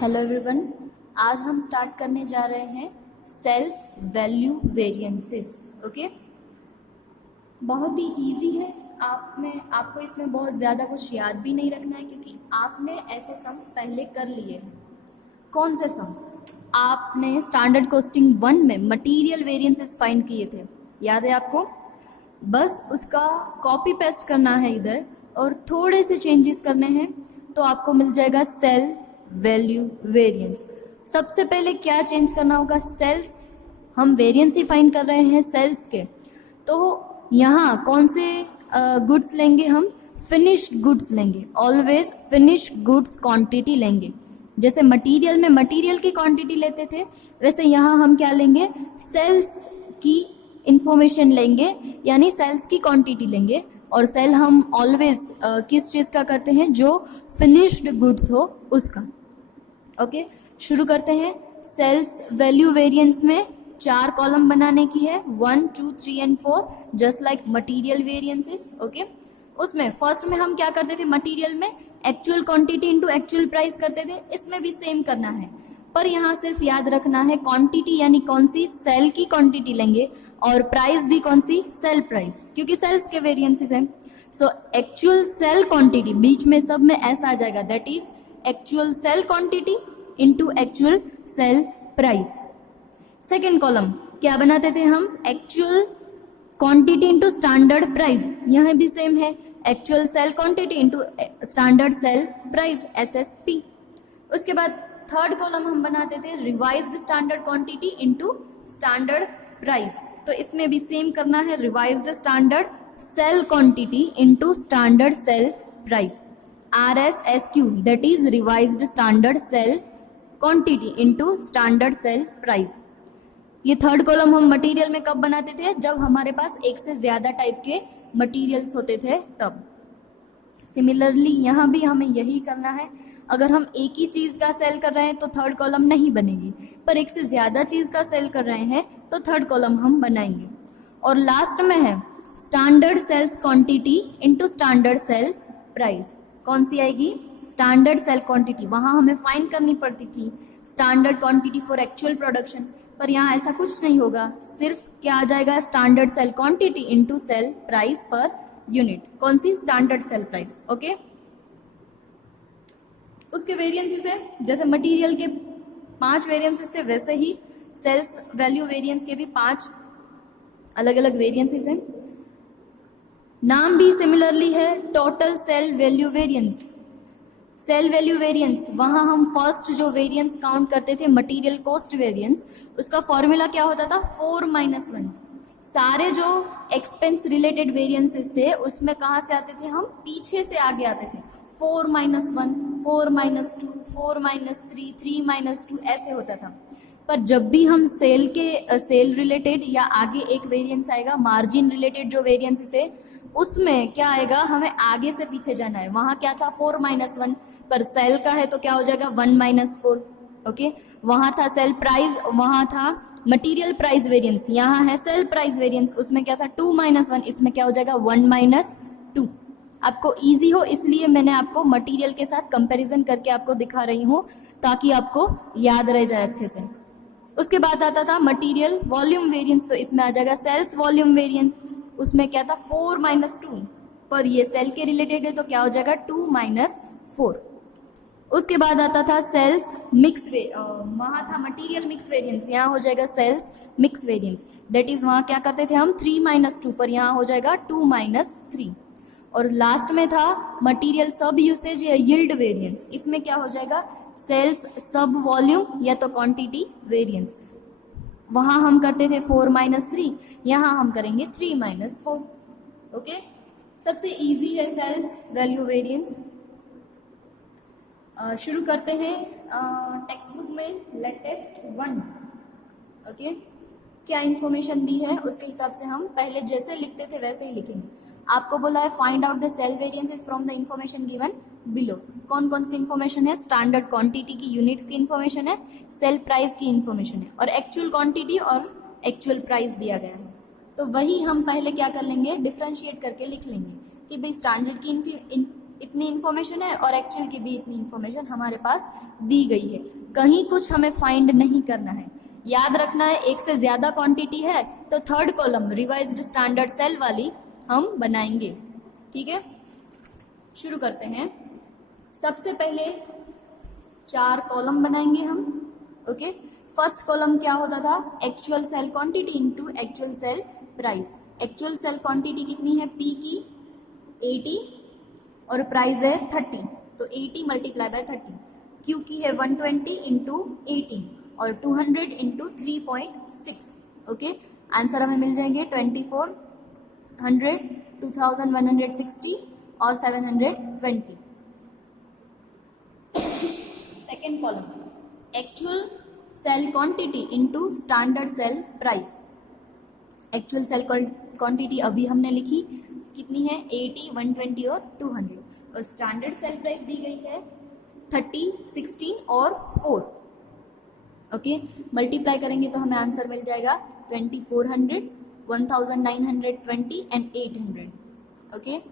Hello everyone, आज हम start करने जा रहे हैं सेल्स वैल्यू वेरिएंसेस। ओके, बहुत ही इजी है। आपको इसमें बहुत ज़्यादा कुछ याद भी नहीं रखना है क्योंकि आपने ऐसे सम्स पहले कर लिए हैं। कौन से सम्स? आपने स्टैंडर्ड कॉस्टिंग 1 में मटेरियल वेरिएंसेस फाइंड किए थे, याद है आपको? बस उसका कॉपी पेस्ट करना है इधर और थोड़े से चेंजेस करने हैं तो आपको मिल जाएगा सेल वैल्यू वेरिएंस। सबसे पहले क्या चेंज करना होगा? सेल्स, हम वेरिएंस ही फाइंड कर रहे हैं सेल्स के, तो यहाँ कौन से गुड्स लेंगे? हम फिनिश्ड गुड्स लेंगे। ऑलवेज फिनिश्ड गुड्स क्वांटिटी लेंगे। जैसे मटेरियल में मटेरियल की क्वांटिटी लेते थे, वैसे यहाँ हम क्या लेंगे? सेल्स की इंफॉर्मेशन लेंगे, यानी सेल्स की क्वांटिटी लेंगे। और सेल हम ऑलवेज किस चीज़ का करते हैं? जो फिनिश्ड गुड्स हो उसका। ओके, शुरू करते हैं। सेल्स वैल्यू वेरिएंस में 4 कॉलम बनाने की है, 1, 2, 3 and 4, just like material variances. Okay, उसमें फर्स्ट में हम क्या करते थे? मटीरियल में actual quantity into actual price करते थे। इसमें भी सेम करना है, पर यहाँ सिर्फ याद रखना है क्वांटिटी यानी कौन सी? सेल की क्वांटिटी लेंगे, और प्राइस भी कौन सी? सेल प्राइस, क्योंकि सेल्स के वेरिएंसेस हैं। सो एक्चुअल सेल क्वांटिटी, बीच में सब में ऐसा आ जाएगा, that is actual sale quantity into actual sale price. Second column क्या बनाते थे हम? Actual quantity into standard price. यहाँ भी सेम है, actual sale quantity into standard sale price, SSP। उसके बाद थर्ड कॉलम हम बनाते थे revised standard quantity into standard price. तो इसमें भी सेम करना है, revised standard sale quantity into standard sale price, RSSQ, that is revised standard sale quantity into standard sale price. ये थर्ड कॉलम हम मटेरियल में कब बनाते थे? जब हमारे पास एक से ज्यादा टाइप के मटेरियल्स होते थे तब। सिमिलरली यहाँ भी हमें यही करना है। अगर हम एक ही चीज़ का सेल कर रहे हैं तो थर्ड कॉलम नहीं बनेगी, पर एक से ज़्यादा चीज़ का सेल कर रहे हैं तो थर्ड कॉलम हम बनाएंगे। और लास्ट में है standard sales quantity into standard sale price. कौन सी आएगी? Standard sale quantity. वहाँ हमें फाइंड करनी पड़ती थी standard quantity for actual production, पर यहाँ ऐसा कुछ नहीं होगा। सिर्फ क्या आ जाएगा? Standard sale quantity into sale price per unit. कौन सी? Standard sale price. ओके, उसके वेरिएंसेस है, जैसे मटेरियल के 5 वेरिएंसेस थे, वैसे ही सेल्स वैल्यू वेरिएंस के भी 5 अलग अलग वेरिएंसेस हैं। नाम भी सिमिलरली है, total sale value variance. Sale value variance, वहाँ हम फर्स्ट जो वेरिएंस काउंट करते थे मटेरियल कॉस्ट वेरिएंस, उसका फॉर्मूला क्या होता था? 4-1। सारे जो एक्सपेंस रिलेटेड वेरिएंसेस थे उसमें कहाँ से आते थे? हम पीछे से आगे आते थे। 4-1, 4-2, 4-3, 3-2, ऐसे होता था। पर जब भी हम सेल रिलेटेड या आगे एक वेरिएंस आएगा मार्जिन रिलेटेड जो वेरिएंसेस है, उसमें क्या आएगा? हमें आगे से पीछे जाना है। वहाँ क्या था? 4-1, पर सेल का है तो क्या हो जाएगा? 1-4। ओके, वहाँ था सेल प्राइस, वहाँ था मटेरियल प्राइस वेरिएंस, यहाँ है सेल प्राइस वेरिएंस, उसमें क्या था? 2-1, इसमें क्या हो जाएगा? 1-2। आपको इजी हो इसलिए मैंने आपको मटेरियल के साथ कंपैरिजन करके आपको दिखा रही हूँ, ताकि आपको याद रह जाए अच्छे से। उसके बाद आता था मटेरियल वॉल्यूम वेरिएंस, तो इसमें आ जाएगा सेल्स वॉल्यूम वेरिएंस। उसमें क्या था? 4-2, पर ये सेल के रिलेटेड है तो क्या हो जाएगा? 2-4। उसके बाद आता था सेल्स मिक्स वहाँ था मटेरियल मिक्स वेरिएंस, यहाँ हो जाएगा sales mix variance, that is वहाँ क्या करते थे हम? 3-2, पर यहाँ हो जाएगा 2-3। और लास्ट में था मटेरियल सब यूसेज या यील्ड वेरिएंस, इसमें क्या हो जाएगा? सेल्स सब वॉल्यूम या तो क्वांटिटी वेरिएंस। वहाँ हम करते थे 4-3, यहाँ हम करेंगे 3-4। ओके, सबसे इजी है सेल्स वैल्यू वेरिएंस। शुरू करते हैं टेक्स्ट बुक में लेटेस्ट 1। ओके, क्या इन्फॉर्मेशन दी है उसके हिसाब से हम पहले जैसे लिखते थे वैसे ही लिखेंगे। आपको बोला है find out the sale variances from the information given below. कौन कौन सी इन्फॉर्मेशन है? स्टैंडर्ड क्वांटिटी की यूनिट्स की इन्फॉर्मेशन है, सेल प्राइस की इन्फॉर्मेशन है, और एक्चुअल क्वांटिटी और एक्चुअल प्राइस दिया गया है। तो वही हम पहले क्या कर लेंगे? डिफ्रेंशिएट करके लिख लेंगे कि भाई स्टैंडर्ड की इतनी इन्फॉर्मेशन है और एक्चुअल की भी इतनी इन्फॉर्मेशन हमारे पास दी गई है। कहीं कुछ हमें फाइंड नहीं करना है। याद रखना है एक से ज़्यादा क्वांटिटी है तो third column revised standard sale वाली हम बनाएंगे। ठीक है, शुरू करते हैं। सबसे पहले 4 कॉलम बनाएंगे हम। ओके, फर्स्ट कॉलम क्या होता था? Actual sale quantity into actual sale price. Actual sale quantity कितनी है? पी की 80 और प्राइस है 30, तो 80 मल्टीप्लाई बाय 30। क्यू की है 120 इंटू 18 और 200 इंटू 3.6। ओके, आंसर हमें मिल जाएंगे 2400, 2160 और 720। Second column actual sale quantity into standard sale price. Actual sale quantity अभी हमने लिखी, कितनी है? 80, 120 और 200। और स्टैंडर्ड सेल प्राइस दी गई है 30, 16 और 4। ओके, मल्टीप्लाई करेंगे तो हमें आंसर मिल जाएगा 2400, 1920 एंड 800। ओके,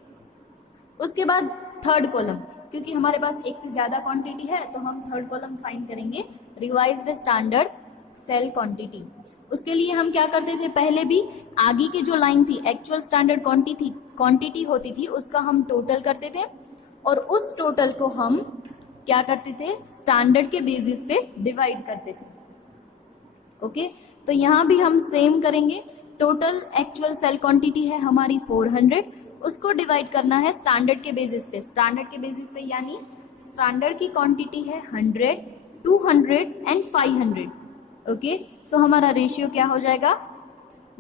उसके बाद थर्ड कॉलम, क्योंकि हमारे पास एक से ज्यादा क्वांटिटी है तो हम थर्ड कॉलम फाइंड करेंगे रिवाइज्ड स्टैंडर्ड सेल क्वांटिटी। उसके लिए हम क्या करते थे? पहले भी आगे की जो लाइन थी एक्चुअल स्टैंडर्ड क्वांटिटी होती थी उसका हम टोटल करते थे और उस टोटल को हम क्या करते थे? स्टैंडर्ड के बेसिस पे डिवाइड करते थे। ओके, तो यहाँ भी हम सेम करेंगे। टोटल एक्चुअल सेल क्वांटिटी है हमारी 400, उसको डिवाइड करना है स्टैंडर्ड के बेसिस पे। स्टैंडर्ड के बेसिस पे यानी स्टैंडर्ड की क्वांटिटी है 100, 200 एंड 500। ओके, सो हमारा रेशियो क्या हो जाएगा?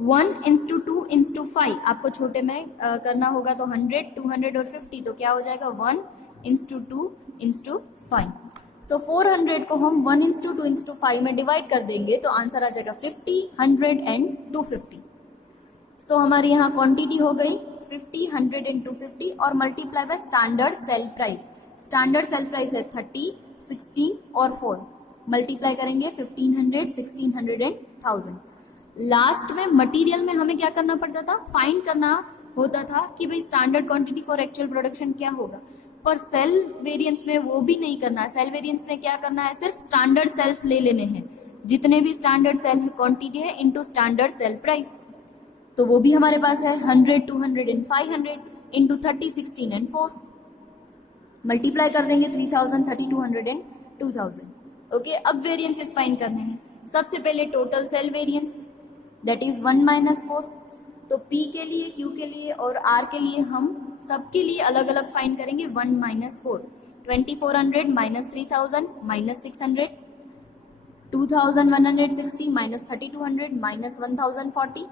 1:2:5। आपको छोटे में करना होगा तो 100, 200 और 50, तो क्या हो जाएगा? 1:2:5। तो 400 को हम 1:2:5 में डिवाइड कर देंगे तो आंसर आ जाएगा 50, 100 एंड 250। सो हमारी यहाँ क्वांटिटी हो गई 50, 100 एंड 250 और multiply by standard sale price. Standard sale price है 30, 16 और 4। मल्टीप्लाई करेंगे 1500, 1600 एंड 1000। लास्ट में मटेरियल में हमें क्या करना पड़ता था? फाइंड करना होता था कि भाई standard quantity for actual production क्या होगा, पर सेल वेरिएंस में वो भी नहीं करना है। सेल वेरिएंस में क्या करना है? सिर्फ स्टैंडर्ड सेल्स ले लेने हैं, जितने भी स्टैंडर्ड सेल क्वांटिटी है इनटू स्टैंडर्ड सेल प्राइस। तो वो भी हमारे पास है 100, 200 एंड 500 इंटू 30, 16 एंड 4। मल्टीप्लाई कर देंगे 3000, 3200 एंड 2000। ओके, अब वेरिएंसेस फाइंड करने हैं। सबसे पहले total sale variance that is 1 - 4। तो P के लिए, Q के लिए और R के लिए हम सबके लिए अलग अलग फाइंड करेंगे। 1 - 4, 2400 - 3000 - 600, 2160 - 3200 - 1040,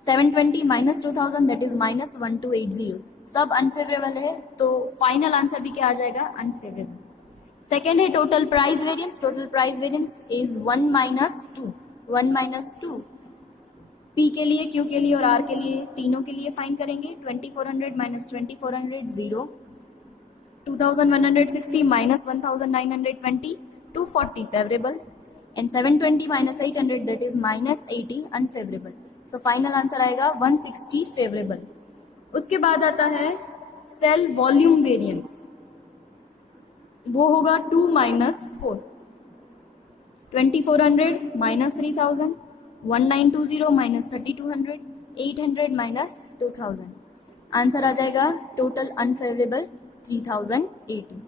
720 - 2000 दैट इज -1280। सब अनफेवरेबल है तो फाइनल आंसर भी क्या आ जाएगा? अनफेवरेबल। सेकेंड है total price variance. Total price variance is 1 - 2। 1 - 2 P के लिए, Q के लिए और R के लिए, तीनों के लिए फाइंड करेंगे। 2400 - 2400 0, 2160 - 1920 240 favourable and 720 - 800 that is -80 unfavourable. So final answer आएगा 160 फेवरेबल। उसके बाद आता है सेल वॉल्यूम वेरिएंस, वो होगा 2 - 4, 2400 - 3000, 1920 - 3200, 800 - 2000। आंसर आ जाएगा total unfavourable 3080।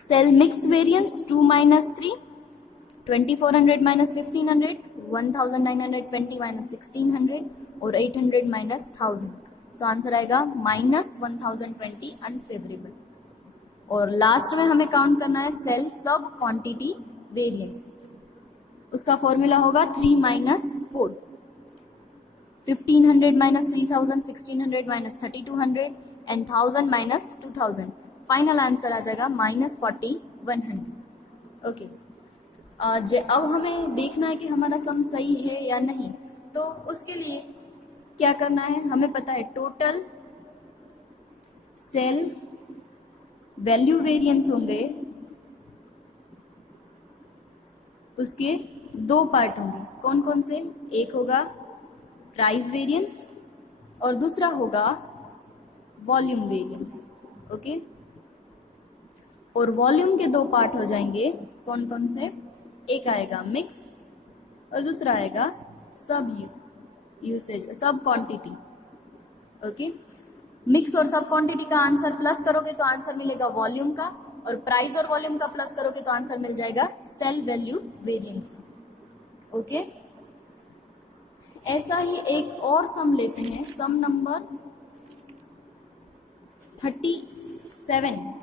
Sale mix variance 2 - 3, 2400 - 1500, 1920 - 1600 और 800 - 1000। सो आंसर आएगा -1020 अनफेवरेबल। और लास्ट में हमें काउंट करना है सेल सब क्वांटिटी वेरिएंस। उसका फॉर्मूला होगा 3 - 4, 1500 - 3000, 1600 - 3200 एंड 1000 - 2000। फाइनल आंसर आ जाएगा -4100। ओके, अब हमें देखना है कि हमारा सम सही है या नहीं। तो उसके लिए क्या करना है? हमें पता है टोटल सेल वैल्यू वेरिएंस होंगे, उसके 2 पार्ट होंगे। कौन कौन से? एक होगा प्राइस वेरिएंस और दूसरा होगा वॉल्यूम वेरिएंस। ओके। और वॉल्यूम के दो पार्ट हो जाएंगे, कौन कौन से? एक आएगा मिक्स और दूसरा आएगा सब यूसेज, सब क्वांटिटी। ओके, मिक्स और सब क्वांटिटी का आंसर प्लस करोगे तो आंसर मिलेगा वॉल्यूम का, और प्राइस और वॉल्यूम का प्लस करोगे तो आंसर मिल जाएगा सेल वैल्यू वेरिएंस का। ओके, ऐसा ही एक और सम लेते हैं, सम नंबर 37।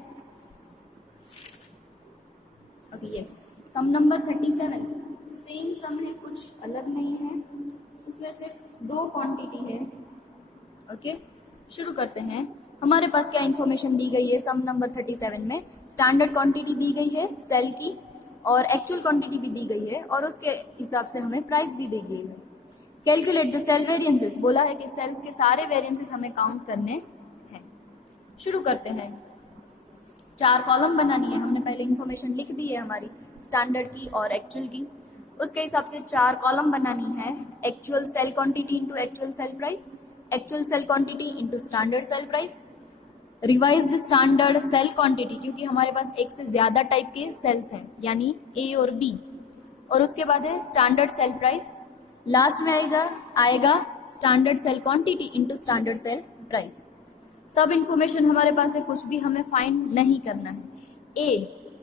ओके यस, सम नंबर 37 सेम सम है, कुछ अलग नहीं है, इसमें सिर्फ दो क्वांटिटी है। ओके, शुरू करते हैं। हमारे पास क्या इन्फॉर्मेशन दी गई है सम नंबर 37 में? स्टैंडर्ड क्वांटिटी दी गई है सेल की, और एक्चुअल क्वांटिटी भी दी गई है, और उसके हिसाब से हमें प्राइस भी दी गई है। कैलकुलेट द सेल वेरिएंसेस, बोला है कि सेल्स के सारे वेरिएंसेस हमें काउंट करने हैं। शुरू करते हैं। 4 कॉलम बनानी है, हमने पहले इन्फॉर्मेशन लिख दी है हमारी स्टैंडर्ड की और एक्चुअल की। उसके हिसाब से 4 कॉलम बनानी है। Actual sale quantity into actual sale price, actual sale quantity into standard sale price, revised standard sale quantity, क्योंकि हमारे पास एक से ज्यादा टाइप के सेल्स हैं, यानी ए और बी, और उसके बाद है स्टैंडर्ड सेल प्राइस। लास्ट में आएगा standard sale quantity into standard sale price. सब इंफॉर्मेशन हमारे पास है, कुछ भी हमें फाइंड नहीं करना है। ए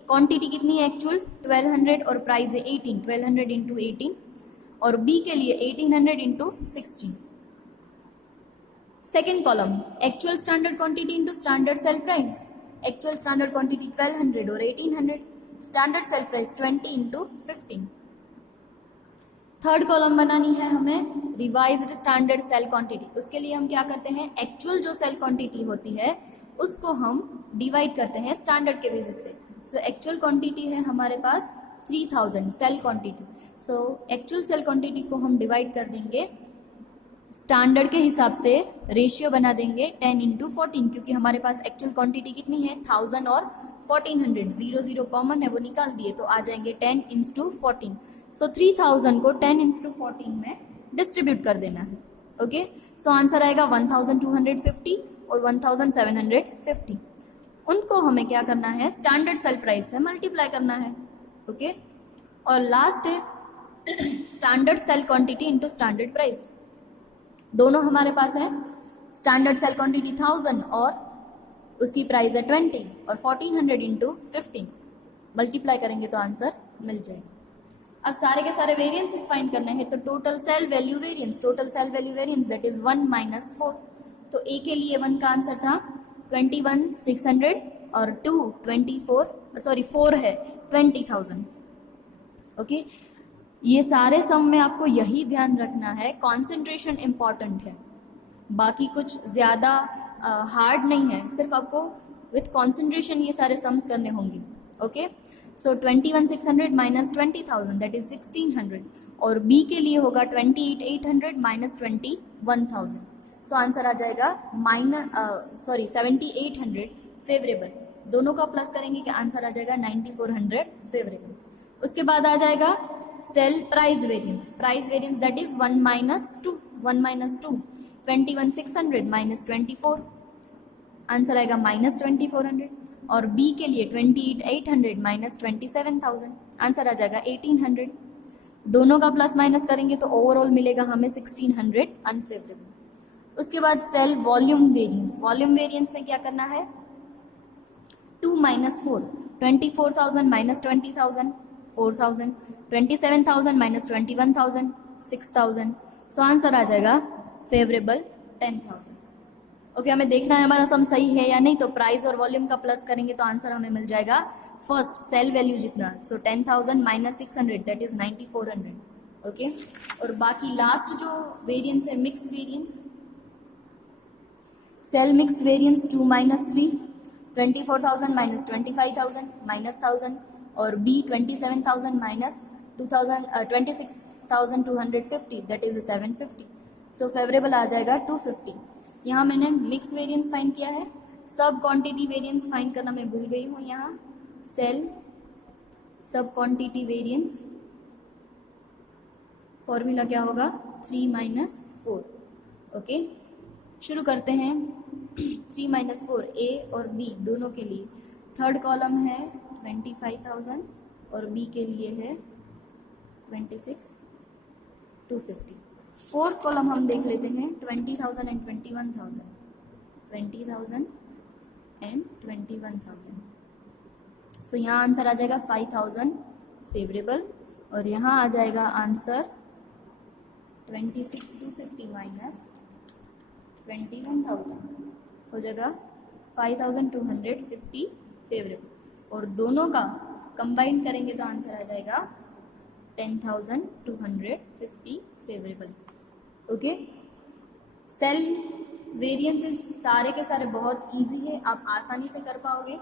क्वांटिटी कितनी है एक्चुअल 1200 और प्राइस है 18, 1200 इंटू 18, और बी के लिए 1800 into 16। Second column actual standard quantity into standard sale price, actual standard quantity 1200 और 1800, standard sale price 20 into 15। Third column बनानी है हमें रिवाइज्ड स्टैंडर्ड सेल क्वांटिटी। उसके लिए हम क्या करते हैं, एक्चुअल जो सेल क्वांटिटी होती है उसको हम डिवाइड करते हैं स्टैंडर्ड के बेसिस पे। सो एक्चुअल क्वांटिटी है हमारे पास 3000 sale quantity, so actual sale quantity को हम डिवाइड कर देंगे स्टैंडर्ड के हिसाब से, रेशियो बना देंगे 10 इंटू 14, क्योंकि हमारे पास एक्चुअल क्वांटिटी कितनी है 1000 और 1400, 0 कॉमन है वो निकाल दिए तो आ जाएंगे 10 इंटू 14। सो 3000 को 10 इंटू 14 में डिस्ट्रीब्यूट कर देना है। ओके, सो आंसर आएगा 1250 और 1750। उनको हमें क्या करना है, स्टैंडर्ड सेल प्राइस से मल्टीप्लाई करना है। ओके, और लास्ट है standard sale quantity into standard price. दोनों हमारे पास है, स्टैंडर्ड सेल क्वांटिटी 1000 और उसकी प्राइस है 20, और 1400 इंटू 15 मल्टीप्लाई करेंगे तो आंसर मिल जाएगा। अब सारे के सारे वेरिएंसेस फाइंड करने हैं, तो total sale value variance, total sale value variance that is 1 - 4। तो ए के लिए 1 का आंसर था 21,600 और 4 है 20,000। ओके, ये सारे सम में आपको यही ध्यान रखना है, कॉन्सेंट्रेशन इंपॉर्टेंट है, बाकी कुछ ज़्यादा हार्ड नहीं है, सिर्फ आपको विथ कॉन्सेंट्रेशन ये सारे सम्स करने होंगे। ओके, सो 21,600 - 20,000 दैट इज 1,600, और बी के लिए होगा 28,800 - 21,000। सो आंसर आ जाएगा 7,800 फेवरेबल। दोनों का प्लस करेंगे कि आंसर आ जाएगा 9,400 फेवरेबल। उसके बाद आ जाएगा sale price variance, price variance that is 1 - 2, 21,600 - 24, answer आएगा -2,400, और बी के लिए 28,800 - 27,000, आंसर आ जाएगा 1,800। दोनों का प्लस माइनस करेंगे तो ओवरऑल मिलेगा हमें 1,600 अनफेवरेबल। उसके बाद sale volume variance, volume variance में क्या करना है, 2 - 4, 24,000 - 20,000 4,000, 27,000 - 21,000 6,000। सो आंसर आ जाएगा फेवरेबल 10,000। ओके, हमें देखना है हमारा सम सही है या नहीं, तो प्राइस और वॉल्यूम का प्लस करेंगे तो आंसर हमें मिल जाएगा फर्स्ट सेल वैल्यू जितना, सो 10,000 - 600 दैट इज 9,400। ओके, और बाकी लास्ट जो वेरिएंस है mix variance, sale mix variance 2 - 3, 24,000 - 25,000 -1,000, और B 27,000 - 26,250 that is 750। So favourable आ जाएगा 250। यहाँ मैंने मिक्स वेरिएंस फाइंड किया है, सब क्वांटिटी वेरिएंस फाइंड करना मैं भूल गई हूँ। यहाँ सेल सब क्वांटिटी वेरिएंस फॉर्मूला क्या होगा 3 - 4। ओके, शुरू करते हैं। 3 माइनस 4 ए और बी दोनों के लिए। थर्ड कॉलम है 25,000 और बी के लिए है 26,250। फोर्थ कॉलम हम देख लेते हैं 20,000 एंड 21,000, 20,000 एंड 21,000। सो यहाँ आंसर आ जाएगा 5,000 फेवरेबल, और यहाँ आ जाएगा आंसर 26,250 माइनस 21,000 हो जाएगा 5,250 फेवरेबल, और दोनों का कंबाइन करेंगे तो आंसर आ जाएगा 10,250 फेवरेबल। ओके, सेल वेरिएंसेस सारे के सारे बहुत इजी है, आप आसानी से कर पाओगे।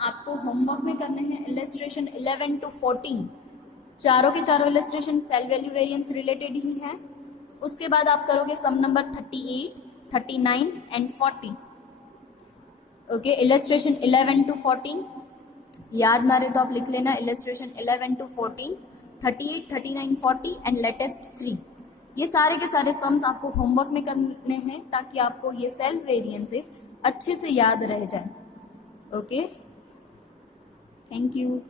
आपको होमवर्क में करने हैं इलस्ट्रेशन 11 to 14, चारों के चारों illustration sale value variance related ही हैं। उसके बाद आप करोगे sum number 38, 39 and 40। Okay, illustration 11 to 14 याद ना रहे तो आप लिख लेना, इलस्ट्रेशन 11 to 14, 38, 39, 40 एंड लेटेस्ट 3। ये सारे के सारे सम्स आपको होमवर्क में करने हैं ताकि आपको ये सेल वेरिएंसेस अच्छे से याद रह जाए। Okay, thank you.